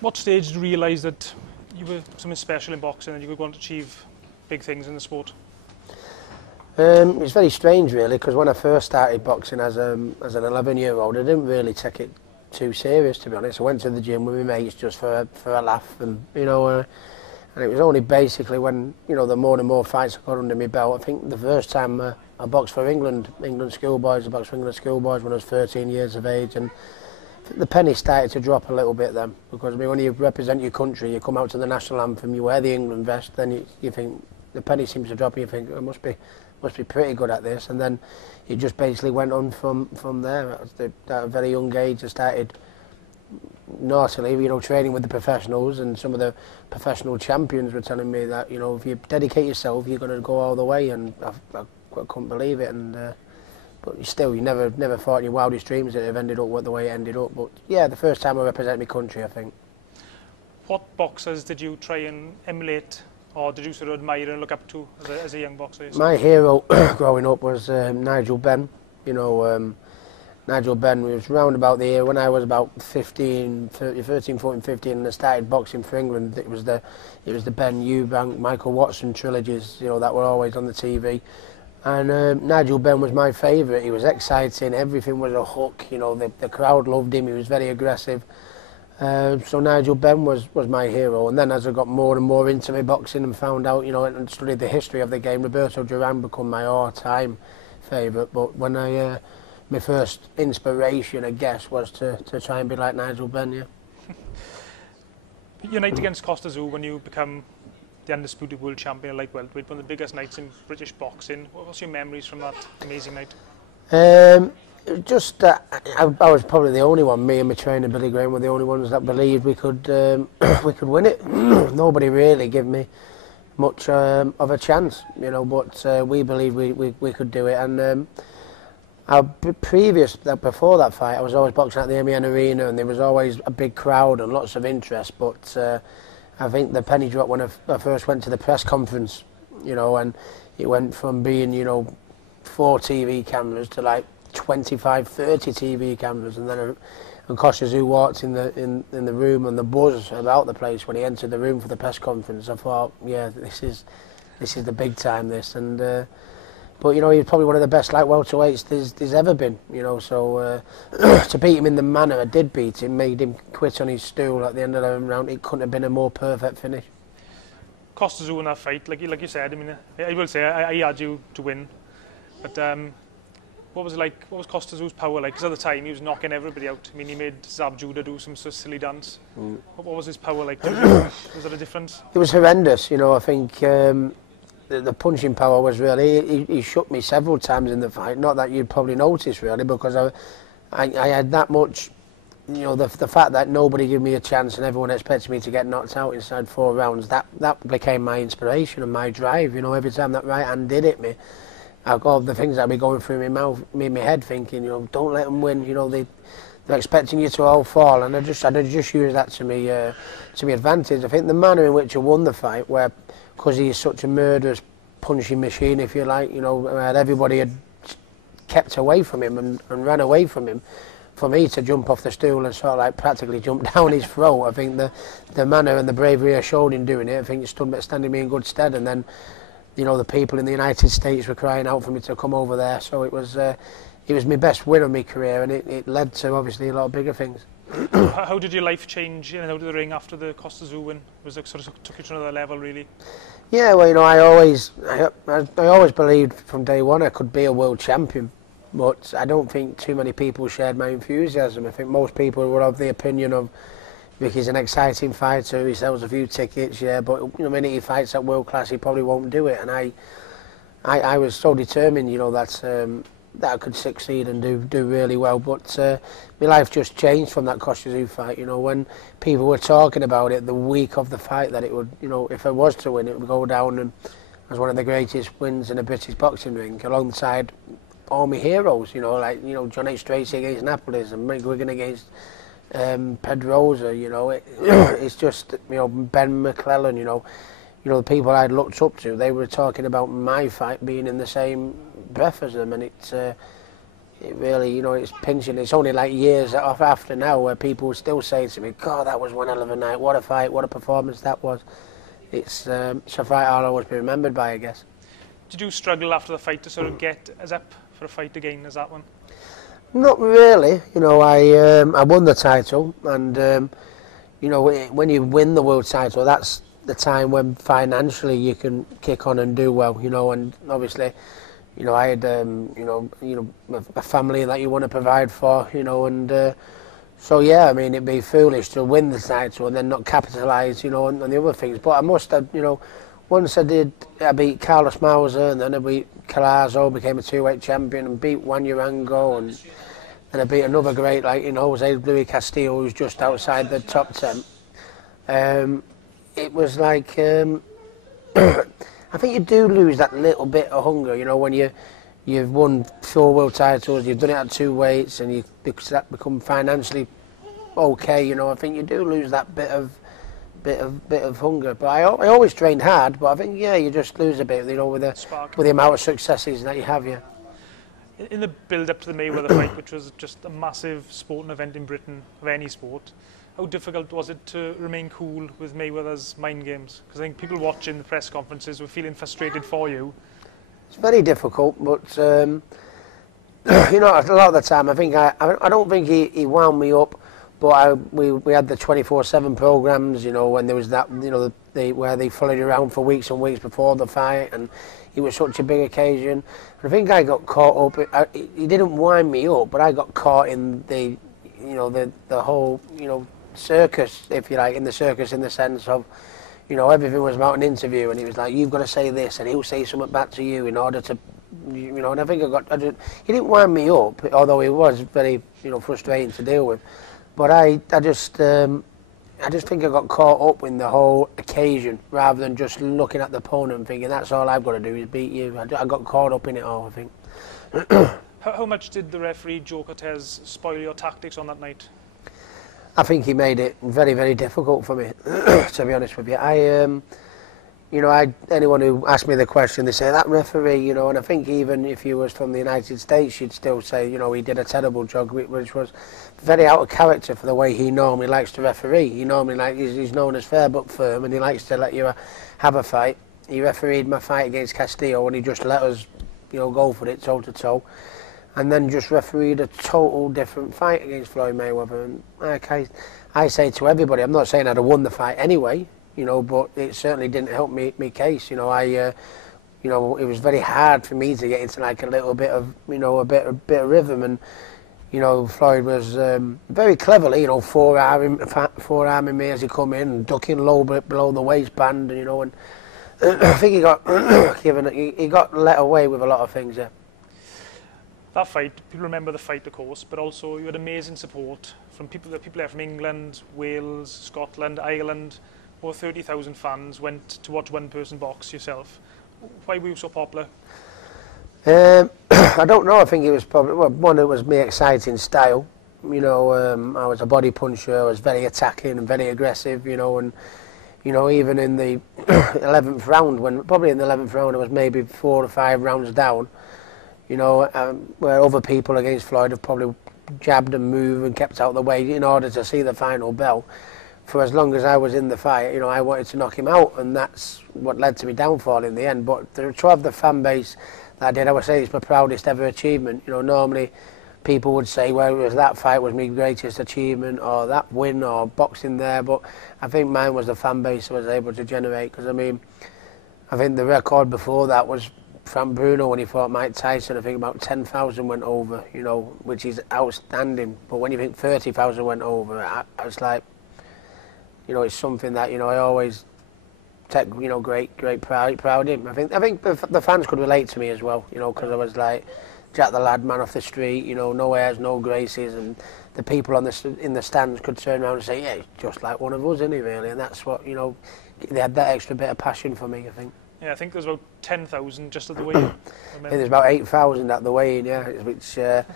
What stage did you realise that you were something special in boxing and you were going to achieve big things in the sport? It's very strange, really, because when I first started boxing as an 11-year-old, I didn't really take it too serious, to be honest. I went to the gym with my mates just for a laugh, and and it was only basically when the more and more fights I got under my belt. I think the first time I boxed for England schoolboys. I boxed for England schoolboys when I was 13 years of age, and the penny started to drop a little bit then, because when you represent your country, you come out to the national anthem, you wear the England vest, then you think the penny seems to drop, and you think I must be pretty good at this, and then it just basically went on from there. At a very young age, I started naughtily, training with the professionals, and some of the professional champions were telling me that if you dedicate yourself, you're going to go all the way, and I couldn't believe it. And but still, you never thought in your wildest dreams that it ended up the way it ended up. But yeah, the first time I represented my country, I think. What boxers did you try and emulate, or did you sort of admire and look up to as a young boxer? My hero growing up was Nigel Benn. Nigel Benn was round about the year when I was about 13, 14, 15, and I started boxing for England. It was the Ben Eubank, Michael Watson trilogies, that were always on the TV. And Nigel Benn was my favourite. He was exciting. Everything was a hook. The crowd loved him. He was very aggressive. So Nigel Benn was my hero. And then as I got more and more into my boxing and found out, and studied the history of the game, Roberto Duran became my all-time favourite. But when my first inspiration, I guess, was to try and be like Nigel Benn, yeah. Your night against Kostya Tszyu, when you become the undisputed world champion, like welterweight, one of the biggest nights in British boxing. What was your memories from that amazing night? I was probably the only one. Me and my trainer Billy Graham were the only ones that believed we could win it. Nobody really gave me much of a chance, but we believed we could do it. And before that fight, I was always boxing at the MEN Arena, and there was always a big crowd and lots of interest. But I think the penny dropped when I first went to the press conference, and it went from being 4 TV cameras to like 25, 30 TV cameras, and then Kostya Tszyu walked in the room, and the buzz about the place when he entered the room for the press conference. I thought, yeah, this is the big time, this. And but he's probably one of the best light welterweights there's ever been. So to beat him in the manner I did beat him, made him quit on his stool at the end of the round. It couldn't have been a more perfect finish. Kostya Tszyu in that fight, like you said, I mean, I will say I had you to win, but what was it like? What was Kostya Tszyu's power like? Because at the time he was knocking everybody out. I mean, he made Zab Judah do some sort of silly dance. What was his power like? Was there a difference? It was horrendous. I think the punching power was really. He shook me several times in the fight. Not that you'd probably notice really, because I had that much. The fact that nobody gave me a chance and everyone expected me to get knocked out inside 4 rounds. That became my inspiration and my drive. Every time that right hand did hit me, all the things that be going through my mouth, my head, thinking, don't let them win. They're expecting you to all fall, and I just used that to me advantage. I think the manner in which I won the fight, because he's such a murderous punching machine, if you like, everybody had kept away from him and ran away from him. For me to jump off the stool and sort of like practically jump down his throat, I think the manner and the bravery I showed in doing it, I think it standing me in good stead. And then, the people in the United States were crying out for me to come over there. So it was my best win of my career, and it led to obviously a lot of bigger things. How did your life change out of the ring after the Kostya Tszyu win? Was it sort of took you to another level, really? Yeah, well, I always believed from day one I could be a world champion. But I don't think too many people shared my enthusiasm. I think most people were of the opinion of Ricky's an exciting fighter, he sells a few tickets, yeah, but the minute he fights at world class, he probably won't do it. And I was so determined, that I could succeed and do really well. But my life just changed from that Kostya Tszyu fight. When people were talking about it the week of the fight, that it would, if I was to win, it would go down as one of the greatest wins in a British boxing ring, alongside all my heroes, John H. Tracy against Napolis and Mick Wigan against Pedrosa, it's just, Ben McClellan, the people I'd looked up to, they were talking about my fight being in the same breath as them, and it really, you know, it's pinching. It's only like years after now where people still say to me, God, that was one hell of a night. What a fight, what a performance that was. It's a fight I'll always be remembered by, I guess. Did you struggle after the fight to sort of get as up for a fight again as that one? Not really. You know, I won the title, and you know, when you win the world title, that's the time when financially you can kick on and do well. You know, and obviously, you know, I had you know a family that you want to provide for. You know, and so yeah, I mean, it'd be foolish to win the title and then not capitalise, you know, on the other things. But I must have, you know, once I beat Carlos Mauser, and then I beat Calazo, became a 2-weight champion, and beat Juan Urango, and I beat another great, like, you know, Jose Luis Castillo, who's just outside the top 10. It was like, I think you do lose that little bit of hunger, you know, when you've won 4 world titles, you've done it at 2 weights, and you become financially okay, you know. I think you do lose that bit of hunger. But I always trained hard, but I think, yeah, you just lose a bit, you know, with the amount of successes that you have, yeah. In the build-up to the Mayweather fight, which was just a massive sporting event in Britain, of any sport, how difficult was it to remain cool with Mayweather's mind games? Because I think people watching the press conferences were feeling frustrated for you. It's very difficult, but you know, a lot of the time, I think I don't think he wound me up, but we had the 24/7 programs, you know, when there was that, you know, where they followed you around for weeks and weeks before the fight, and it was such a big occasion. And I think I got caught up. He didn't wind me up, but I got caught in the, you know, the whole, you know, circus, if you like, in the circus, in the sense of, you know, everything was about an interview, and he was like, you've got to say this, and he'll say something back to you in order to, you know. And I think he didn't wind me up, although he was very, you know, frustrating to deal with. But I just think I got caught up in the whole occasion, rather than just looking at the opponent and thinking, that's all I've got to do is beat you. I got caught up in it all, I think. How much did the referee, Joe Cortez, spoil your tactics on that night? I think he made it very, very difficult for me, to be honest with you. You know, anyone who asked me the question, they say, that referee, you know, and I think even if he was from the United States, you'd still say, you know, he did a terrible job, which was very out of character for the way he normally likes to referee. He normally, he's known as fair but firm, and he likes to let you have a fight. He refereed my fight against Castillo, and he just let us, you know, go for it toe to toe, and then just refereed a total different fight against Floyd Mayweather. And like I say to everybody, I'm not saying I'd have won the fight anyway, you know, but it certainly didn't help me case. You know, you know, it was very hard for me to get into like a little bit of, you know, a bit of rhythm, and you know, Floyd was very cleverly, you know, forearming me as he come in, and ducking low below the waistband, and you know, and I think he got he got let away with a lot of things. Yeah. That fight, people remember the fight, of course, but also you had amazing support from people there from England, Wales, Scotland, Ireland. Over 30,000 fans went to watch one person box yourself. Why were you so popular? I don't know. I think it was probably, well, one, it was my exciting style. You know, I was a body puncher. I was very attacking and very aggressive. You know, and you know, even in the 11th round, probably in the 11th round, I was maybe 4 or 5 rounds down. You know, where other people against Floyd have probably jabbed and moved and kept out of the way in order to see the final bell. For as long as I was in the fight, you know, I wanted to knock him out, and that's what led to my downfall in the end. But to have the fan base that I did, I would say it's my proudest ever achievement. You know, normally people would say, well, it was that fight was my greatest achievement, or that win, or boxing there. But I think mine was the fan base I was able to generate. Because I mean, I think the record before that was Frank Bruno when he fought Mike Tyson. I think about 10,000 went over. You know, which is outstanding. But when you think 30,000 went over, I was like, you know, it's something that, you know, I always take, you know, great pride in. I think the fans could relate to me as well, you know, because I was like Jack the Lad, man off the street, you know, no airs, no graces, and the people in the stands could turn around and say, yeah, he's just like one of us, isn't he, really? And that's what, you know, they had that extra bit of passion for me, I think. Yeah, I think there's about 10,000 just at the weigh-in. I think there's about 8,000 at the weigh-in, yeah, which it's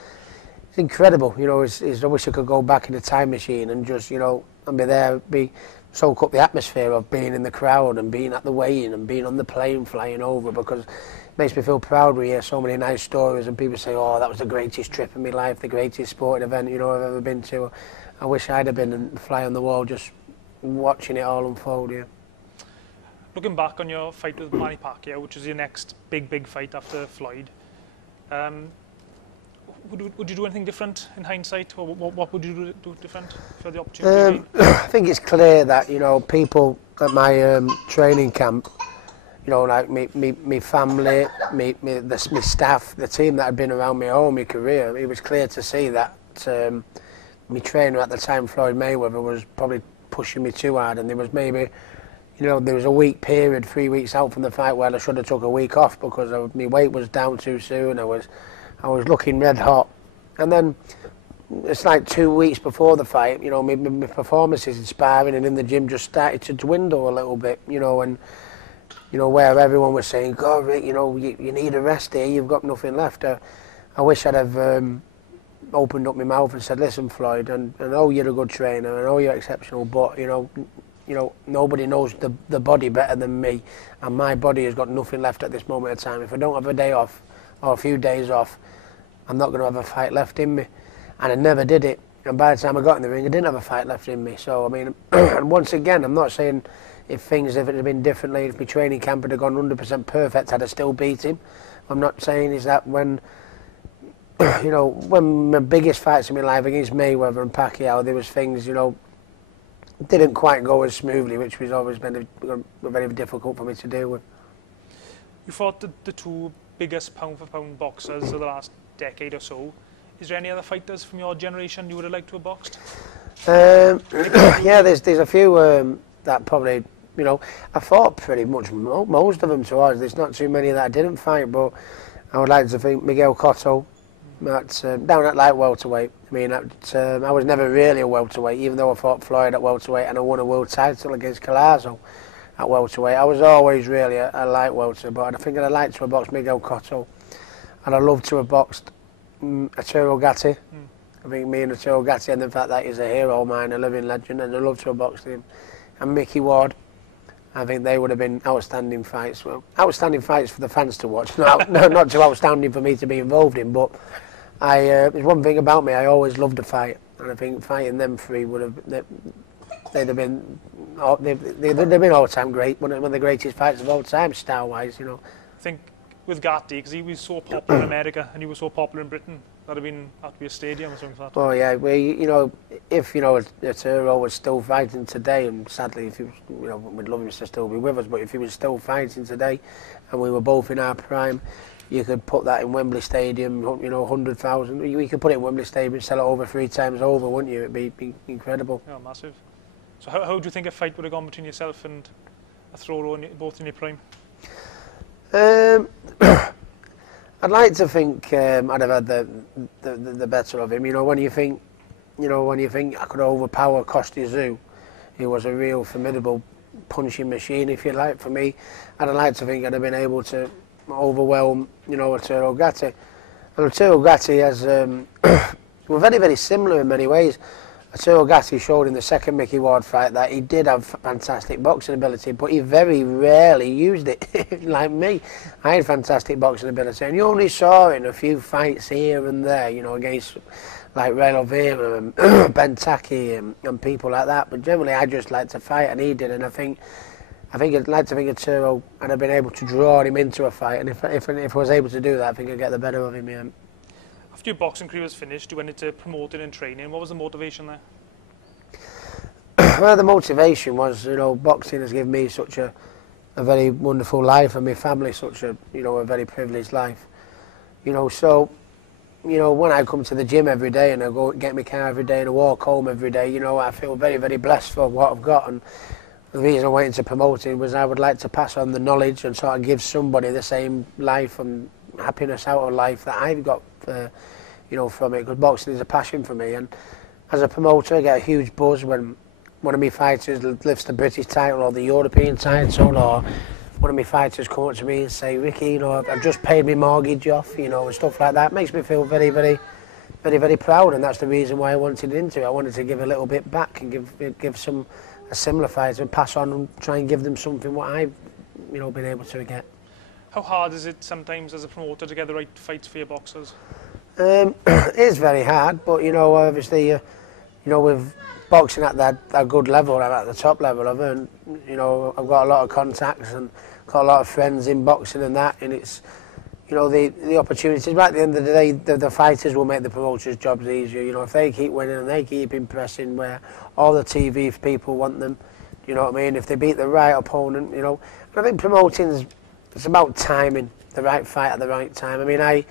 incredible, you know. I wish I could go back in a time machine and just, you know, and be there, soak up the atmosphere of being in the crowd and being at the weigh-in and being on the plane flying over, because it makes me feel proud. We hear so many nice stories and people say, oh, that was the greatest trip of my life, the greatest sporting event, you know, I've ever been to. I wish I'd have been and fly on the wall just watching it all unfold, yeah. Looking back on your fight with Manny Pacquiao, which is your next big fight after Floyd, would you do anything different in hindsight, or what would you do different for the opportunity? I think it's clear that, you know, people at my training camp, you know, like me family, me staff, the team that had been around me all my career, it was clear to see that my trainer at the time, Floyd Mayweather, was probably pushing me too hard, and there was maybe, you know, there was a week period, 3 weeks out from the fight, where I should have took a week off because my weight was down too soon. I was looking red hot, and then it's like 2 weeks before the fight, you know, my performances in sparring and in the gym just started to dwindle a little bit, you know, and you know, where everyone was saying, God, Rick, you know, you need a rest here, you've got nothing left. I wish I'd have opened up my mouth and said, listen, Floyd, and I know you're a good trainer, I know you're exceptional, but you know, nobody knows the body better than me, and my body has got nothing left at this moment in time. If I don't have a day off or a few days off, I'm not going to have a fight left in me. And I never did it, and by the time I got in the ring, I didn't have a fight left in me. So I mean, and once again, I'm not saying if it had been differently, if my training camp had gone 100% perfect, I'd have still beat him. I'm not saying is that when, you know, when my biggest fights in my life against Mayweather and Pacquiao, there was things, you know, didn't quite go as smoothly, which was always been very difficult for me to deal with. You fought the two biggest pound-for-pound boxers of the last decade or so. Is there any other fighters from your generation you would have liked to have boxed? Yeah, there's a few that probably, you know, I fought pretty much most of them towards. There's not too many that I didn't fight, but I would like to think Miguel Cotto, that's down at light welterweight. I mean, I was never really a welterweight, even though I fought Floyd at welterweight and I won a world title against Collazo at welterweight. I was always really a light welter, but I think I'd like to have boxed Miguel Cotto, and I'd love to have boxed Arturo Gatti. I think me and Arturo Gatti, and the fact that he's a hero of mine, a living legend, and I'd love to have boxed him. And Mickey Ward, I think they would have been outstanding fights. Well, outstanding fights for the fans to watch, not too outstanding for me to be involved in, but there's one thing about me, I always loved a fight, and I think fighting them three would have, they'd have been all-time great, one of the greatest fights of all time, style-wise, you know. I think with Gatti, because he was so popular in America and he was so popular in Britain, that'd have to be a stadium or something like that. Oh yeah, you know, if you know Arturo was still fighting today, and sadly, if he was, you know, we'd love him to still be with us, but if he was still fighting today, and we were both in our prime, you could put that in Wembley Stadium, you know, 100,000. You could put it in Wembley Stadium and sell it over 3 times over, wouldn't you? It'd be incredible. Yeah, massive. So how do you think a fight would have gone between yourself and Arturo, both in your prime? I'd like to think I'd have had the better of him. You know, when you think I could overpower Kostya Tszyu, he was a real formidable punching machine, if you like. For me, I'd like to think I'd have been able to overwhelm, you know, Arturo Gatti. And Arturo Gatti has were very similar in many ways. Arturo Gatti showed in the second Mickey Ward fight that he did have fantastic boxing ability, but he very rarely used it. Like me, I had fantastic boxing ability, and you only saw it in a few fights here and there, you know, against like Ray Oliveira and Ben Taki and people like that. But generally, I just like to fight, and he did. And I think I'd like to think Arturo, and I've been able to draw him into a fight. And if I was able to do that, I think I'd get the better of him. Yeah. After your boxing career was finished, you went into promoting and training. What was the motivation there? Well, the motivation was, you know, boxing has given me such a very wonderful life, and my family such a, you know, a very privileged life. You know, so, you know, when I come to the gym every day and I go get my car every day and I walk home every day, you know, I feel very blessed for what I've got. And the reason I went into promoting was I would like to pass on the knowledge and sort of give somebody the same life and happiness out of life that I've got, you know, from it, because boxing is a passion for me. And as a promoter, I get a huge buzz when one of my fighters lifts the British title or the European title, or one of my fighters come up to me and say, Ricky, you know, I've just paid my mortgage off, you know, and stuff like that. It makes me feel very proud, and that's the reason why I wanted into it. I wanted to give a little bit back and give some similar fighter and pass on and try and give them something what I've, you know, been able to get. How hard is it sometimes as a promoter to get the right fights for your boxers? It is very hard, but you know, obviously, you know, with boxing at that good level, at the top level, I've earned, you know, I've got a lot of contacts and got a lot of friends in boxing and that, and it's, you know, the opportunities. But at the end of the day, the fighters will make the promoters' jobs easier. You know, if they keep winning and they keep impressing, where all the TV people want them, you know what I mean? If they beat the right opponent, you know, I think promoting's, it's about timing, the right fight at the right time. I mean, I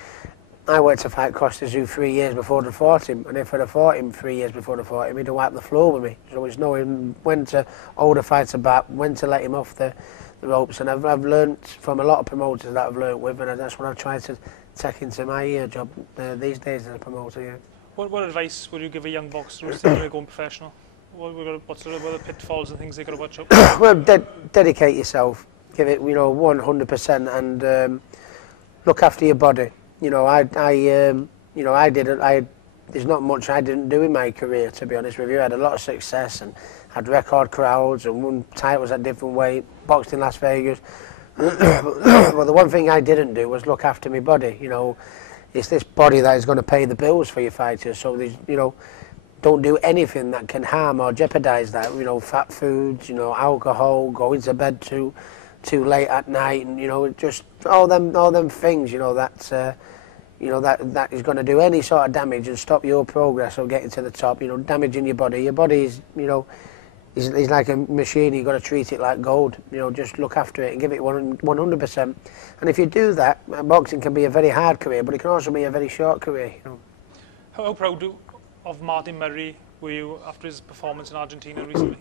went to fight Kostya Tszyu 3 years before I fought him, and if I'd have fought him 3 years before I fought him, he'd have wiped the floor with me. So it's knowing when to hold a fighter back, when to let him off the ropes, and I've learned from a lot of promoters that I've learned with, and that's what I've tried to take into my job these days as a promoter. Yeah. What advice would you give a young boxer who's thinking of going professional? What are the pitfalls and things they got to watch out? Well, dedicate yourself, give it, you know, 100%, and look after your body. You know, you know, there's not much I didn't do in my career, to be honest with you. I had a lot of success and had record crowds and won titles at different weight, boxed in Las Vegas. Well, the one thing I didn't do was look after my body. You know, it's this body that is going to pay the bills for your fighters. So, you know, don't do anything that can harm or jeopardise that. You know, fat foods, you know, alcohol, going to bed too late at night, and you know, just all them things. You know, you know, that is going to do any sort of damage and stop your progress of getting to the top. You know, damaging your body. Your body is, you know, is like a machine. You've got to treat it like gold. You know, just look after it and give it 100%. And if you do that, boxing can be a very hard career, but it can also be a very short career. You know. How proud of Martin Murray were you after his performance in Argentina recently?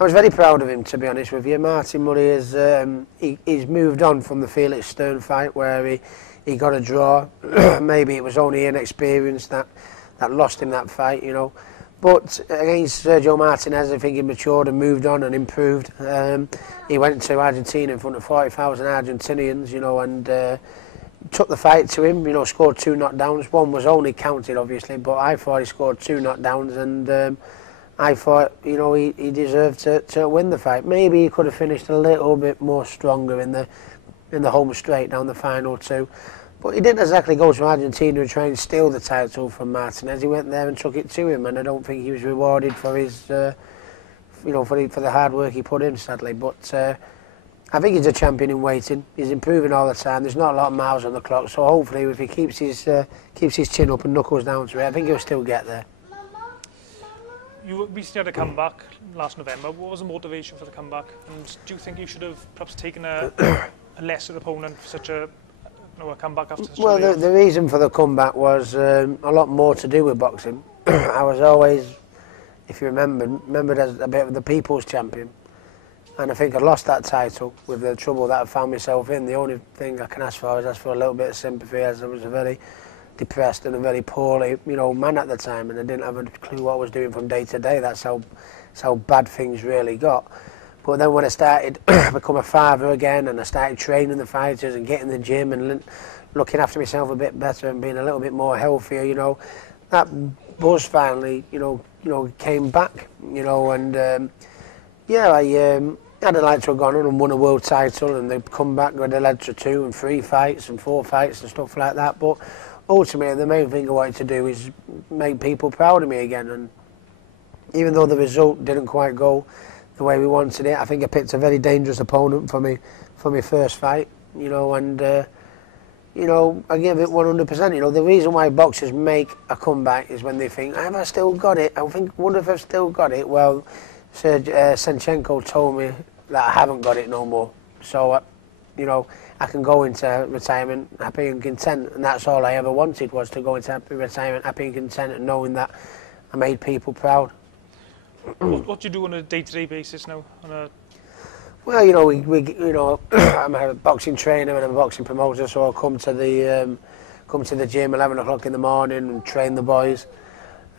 I was very proud of him, to be honest with you. Martin Murray has he's moved on from the Felix Stern fight where he got a draw. Maybe it was only inexperience that lost him that fight, you know. But against Sergio Martinez, I think he matured and moved on and improved. He went to Argentina in front of 40,000 Argentinians, you know, and took the fight to him, you know, scored 2 knockdowns. One was only counted, obviously, but I thought he scored 2 knockdowns, and I thought, you know, he deserved to win the fight. Maybe he could have finished a little bit more stronger in the home straight down the final 2. But he didn't exactly go to Argentina and try and steal the title from Martinez. He went there and took it to him, and I don't think he was rewarded for his, you know, for the hard work he put in, sadly. But I think he's a champion in waiting. He's improving all the time. There's not a lot of miles on the clock, so hopefully if he keeps his chin up and knuckles down to it, I think he'll still get there. You recently had a comeback last November. What was the motivation for the comeback? And do you think you should have perhaps taken a lesser opponent for such a comeback after such Well, the reason for the comeback was a lot more to do with boxing. I was always, if you remembered as a bit of the people's champion. And I think I lost that title with the trouble that I found myself in. The only thing I can ask for is a little bit of sympathy, as I was a very depressed and a very poorly, you know, man at the time, and I didn't have a clue what I was doing from day to day. That's how bad things really got. But then when I started become a father again, and I started training the fighters and getting in the gym and looking after myself a bit better and being a little bit more healthier, you know, that buzz finally, you know, came back, you know, and yeah, I'd like to have gone on and won a world title, and they'd come back with a led to 2 and 3 fights and 4 fights and stuff like that. But ultimately, the main thing I wanted to do is make people proud of me again. And even though the result didn't quite go the way we wanted it, I think I picked a very dangerous opponent for my first fight, you know, and you know, I gave it 100%. You know, the reason why boxers make a comeback is when they think, have I still got it? I think, wonder if I've still got it. Well, Senchenko told me that I haven't got it no more. So, you know, I can go into retirement happy and content, and that's all I ever wanted, was to go into retirement happy and content and knowing that I made people proud. What do you do on a day-to-day basis now? Well, you know, you know, I'm a boxing trainer and I'm a boxing promoter, so I'll come to the gym 11 o'clock in the morning and train the boys.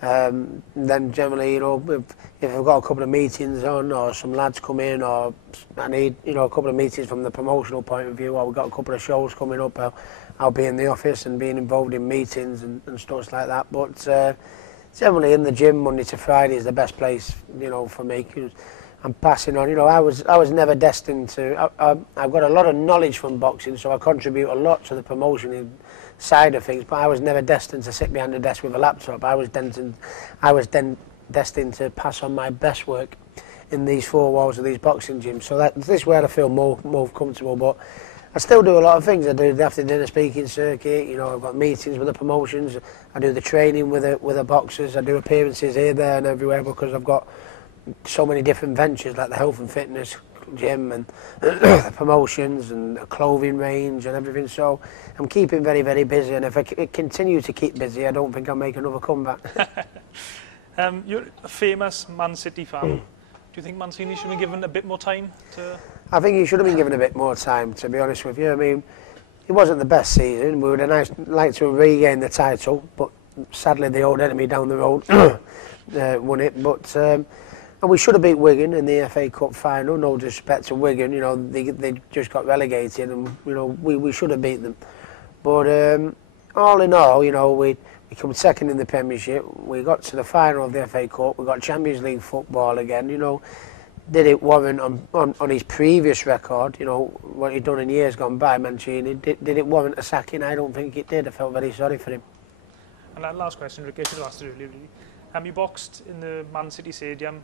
Then generally, you know, if I've got a couple of meetings on, or some lads come in, or I need, you know, a couple of meetings from the promotional point of view, or we've got a couple of shows coming up, I'll be in the office and being involved in meetings and stuff like that. But generally in the gym Monday to Friday is the best place, you know, for me. 'Cause I'm passing on. You know, I was never destined to. I've got a lot of knowledge from boxing, so I contribute a lot to the promotion side of things. But I was never destined to sit behind a desk with a laptop. I was destined to pass on my best work in these four walls of these boxing gyms. So this is where I feel more comfortable. But I still do a lot of things. I do the after dinner speaking circuit. You know, I've got meetings with the promotions. I do the training with the boxers. I do appearances here, there, and everywhere because I've got so many different ventures like the health and fitness gym and the promotions and the clothing range and everything. So I'm keeping very, very busy. And if I continue to keep busy, I don't think I'll make another comeback. You're a famous Man City fan. Do you think Mancini should have been given a bit more time to... I think he should have been given a bit more time, to be honest with you. I mean, it wasn't the best season. We would have like to regain the title, but sadly the old enemy down the road won it. But and we should have beat Wigan in the FA Cup final. No disrespect to Wigan, you know, they just got relegated, and you know we should have beat them. But all in all, you know, we come second in the Premiership. We got to the final of the FA Cup. We got Champions League football again. You know, did it warrant on his previous record? You know, what he'd done in years gone by, Mancini. Did it warrant a sacking? I don't think it did. I felt very sorry for him. And that last question, Ricky, I should have asked it earlier. Really. You boxed in the Man City Stadium.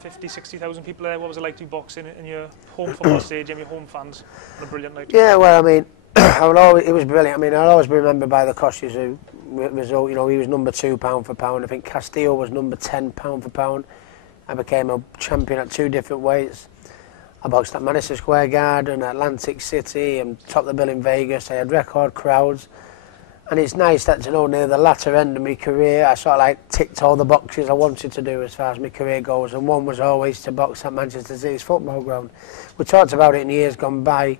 50, 60,000 people there. What was it like to box in your home football stadium, your home fans? What a brilliant night. Yeah, well, I mean, it was brilliant. I mean, I'll always be remembered by the Kostya Tszyu result. You know, he was number 2 pound for pound. I think Castillo was number 10 pound for pound. I became a champion at 2 different weights. I boxed at Madison Square Garden, Atlantic City, and topped the bill in Vegas. I had record crowds. And it's nice that to know near the latter end of my career, I sort of like ticked all the boxes I wanted to do as far as my career goes. And one was always to box at Manchester City's football ground. We talked about it in years gone by.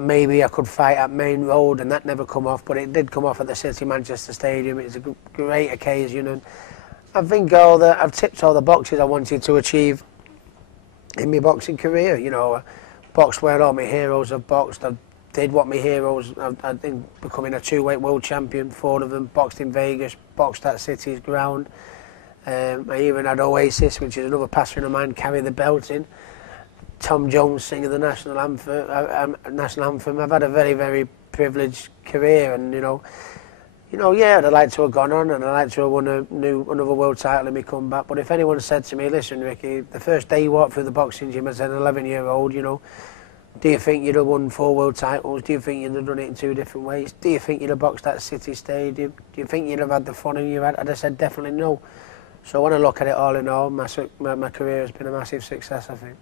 Maybe I could fight at Main Road, and that never come off, but it did come off at the City Manchester Stadium. It's a great occasion, and I think I've tipped all the boxes I wanted to achieve in my boxing career. You know, I boxed where all my heroes have boxed. I did what my heroes. I did becoming a 2-weight world champion, 4 of them. Boxed in Vegas, boxed at City's ground. I even had Oasis, which is another passion of mine, carry the belt in. Tom Jones singing the national anthem. I've had a very, very privileged career, and you know, yeah, I'd like to have gone on, and I'd like to have won another world title in my comeback. But if anyone said to me, "Listen, Ricky, the first day you walked through the boxing gym as an 11-year-old, you know, do you think you'd have won 4 world titles? Do you think you'd have done it in 2 different ways? Do you think you'd have boxed at City Stadium? Do you think you'd have had the fun in your head?" I'd have said definitely no. So when I look at it all in all, my career has been a massive success, I think.